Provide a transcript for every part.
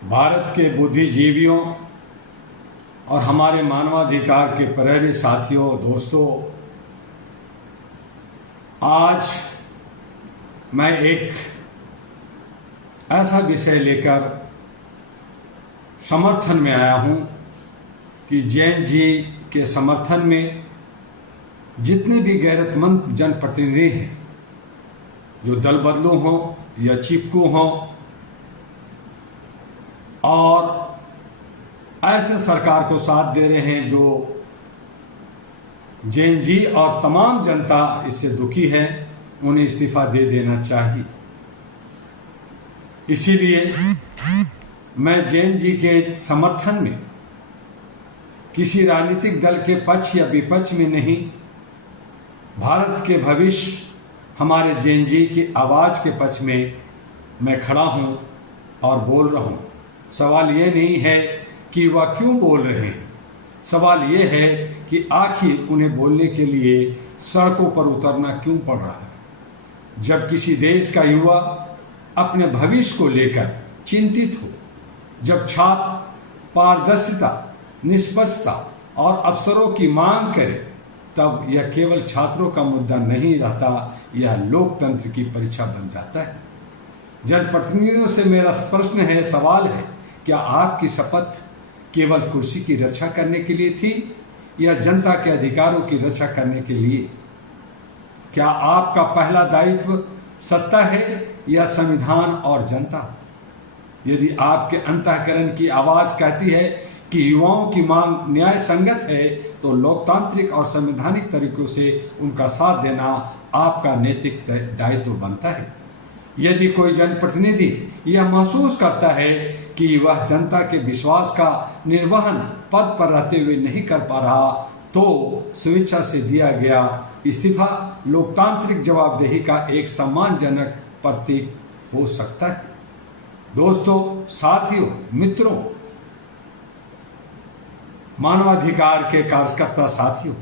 भारत के बुद्धिजीवियों और हमारे मानवाधिकार के प्रहरी साथियों, दोस्तों, आज मैं एक ऐसा विषय लेकर समर्थन में आया हूं कि जैन जी के समर्थन में जितने भी गैरतमंद जनप्रतिनिधि हैं, जो दल बदलू हों या चिपकू हों, और ऐसे सरकार को साथ दे रहे हैं जो जैन जी और तमाम जनता इससे दुखी है, उन्हें इस्तीफा दे देना चाहिए। इसीलिए मैं जैन जी के समर्थन में किसी राजनीतिक दल के पक्ष या विपक्ष में नहीं, भारत के भविष्य, हमारे जैन जी की आवाज़ के पक्ष में मैं खड़ा हूं और बोल रहा हूं। सवाल ये नहीं है कि वह क्यों बोल रहे हैं, सवाल ये है कि आखिर उन्हें बोलने के लिए सड़कों पर उतरना क्यों पड़ रहा है। जब किसी देश का युवा अपने भविष्य को लेकर चिंतित हो, जब छात्र पारदर्शिता, निष्पक्षता और अवसरों की मांग करे, तब यह केवल छात्रों का मुद्दा नहीं रहता, यह लोकतंत्र की परीक्षा बन जाता है। जनप्रतिनिधियों से मेरा प्रश्न है, सवाल है, क्या आपकी शपथ केवल कुर्सी की रक्षा करने के लिए थी या जनता के अधिकारों की रक्षा करने के लिए? क्या आपका पहला दायित्व सत्ता है या संविधान और जनता? यदि आपके अंतःकरण की आवाज कहती है कि युवाओं की मांग न्याय संगत है, तो लोकतांत्रिक और संवैधानिक तरीकों से उनका साथ देना आपका नैतिक दायित्व बनता है। यदि कोई जनप्रतिनिधि यह महसूस करता है कि वह जनता के विश्वास का निर्वहन पद पर रहते हुए नहीं कर पा रहा, तो स्वेच्छा से दिया गया इस्तीफा लोकतांत्रिक जवाबदेही का एक सम्मानजनक प्रतीक हो सकता है। दोस्तों, साथियों, मित्रों, मानवाधिकार के कार्यकर्ता साथियों,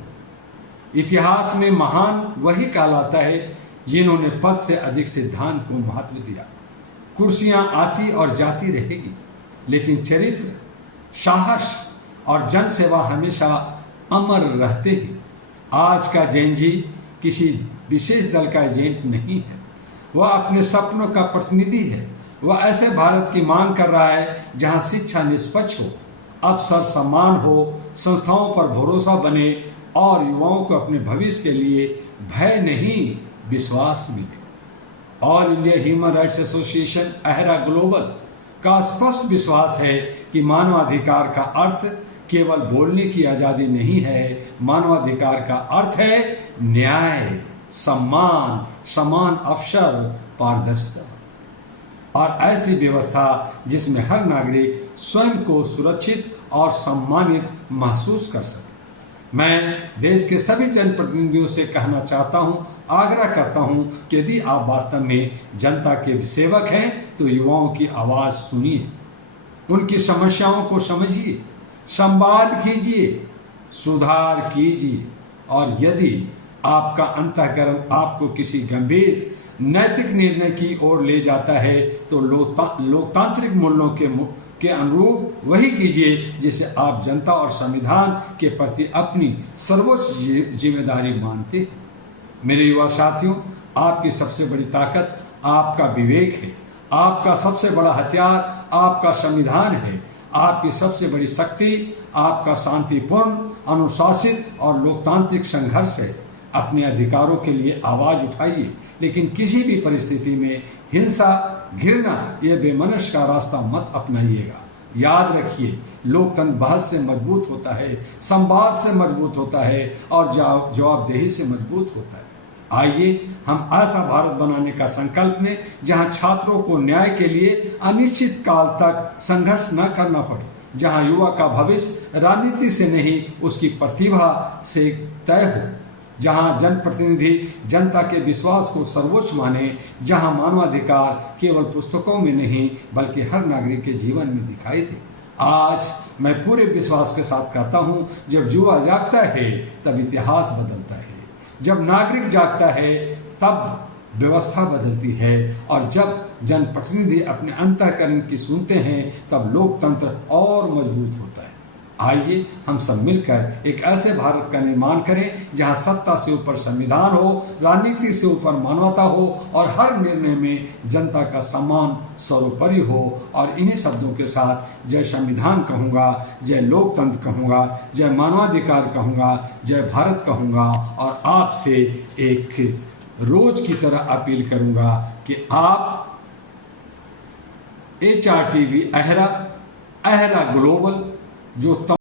इतिहास में महान वही कहलाता है जिन्होंने पद से अधिक सिद्धांत को महत्व दिया। कुर्सियां आती और जाती रहेगी, लेकिन चरित्र, साहस और जनसेवा हमेशा अमर रहते हैं। आज का जैन जी किसी विशेष दल का एजेंट नहीं है, वह अपने सपनों का प्रतिनिधि है। वह ऐसे भारत की मांग कर रहा है जहां शिक्षा निष्पक्ष हो, अवसर समान हो, संस्थाओं पर भरोसा बने और युवाओं को अपने भविष्य के लिए भय नहीं, विश्वास मिले। All India human rights association अहरा ग्लोबल का स्पष्ट विश्वास है कि मानवाधिकार का अर्थ केवल बोलने की आज़ादी नहीं है। मानवाधिकार का अर्थ है न्याय, सम्मान, समान अवसर, पारदर्शिता और ऐसी व्यवस्था जिसमें हर नागरिक स्वयं को सुरक्षित और सम्मानित महसूस कर सके। मैं देश के सभी जनप्रतिनिधियों से कहना चाहता हूं, आग्रह करता हूं कि यदि आप वास्तव में जनता के सेवक हैं, तो युवाओं की आवाज़ सुनिए, उनकी समस्याओं को समझिए, संवाद कीजिए, सुधार कीजिए। और यदि आपका अंतःकरण आपको किसी गंभीर नैतिक निर्णय की ओर ले जाता है, तो लोकतांत्रिक मूल्यों के अनुरूप वही कीजिए जिसे आप जनता और संविधान के प्रति अपनी सर्वोच्च जिम्मेदारी मानते हैं। मेरे युवा साथियों, आपकी सबसे बड़ी ताकत आपका विवेक है, आपका सबसे बड़ा हथियार आपका संविधान है, आपकी सबसे बड़ी शक्ति आपका शांतिपूर्ण, अनुशासित और लोकतांत्रिक संघर्ष है। अपने अधिकारों के लिए आवाज उठाइए, लेकिन किसी भी परिस्थिति में हिंसा, घृणा या बेमनस का रास्ता मत अपनाइएगा। याद रखिए, लोकतंत्र बहस से मजबूत होता है, संवाद से मजबूत होता है और जवाबदेही से मजबूत होता है। आइए हम ऐसा भारत बनाने का संकल्प लें जहां छात्रों को न्याय के लिए अनिश्चित काल तक संघर्ष न करना पड़े, जहां युवा का भविष्य राजनीति से नहीं उसकी प्रतिभा से तय हो, जहां जनप्रतिनिधि जनता के विश्वास को सर्वोच्च माने, जहां मानवाधिकार केवल पुस्तकों में नहीं बल्कि हर नागरिक के जीवन में दिखाई दे। आज मैं पूरे विश्वास के साथ कहता हूं, जब युवा जागता है तब इतिहास बदलता है, जब नागरिक जागता है तब व्यवस्था बदलती है और जब जनप्रतिनिधि अपने अंतःकरण की सुनते हैं तब लोकतंत्र और मजबूत होता है। आइए हम सब मिलकर एक ऐसे भारत का निर्माण करें जहां सत्ता से ऊपर संविधान हो, राजनीति से ऊपर मानवता हो और हर निर्णय में जनता का सम्मान सर्वोपरि हो। और इन्हीं शब्दों के साथ जय संविधान कहूँगा, जय लोकतंत्र कहूँगा, जय मानवाधिकार कहूँगा, जय भारत कहूँगा और आपसे एक रोज की तरह अपील करूँगा कि आप HRTV अहरा ग्लोबल जो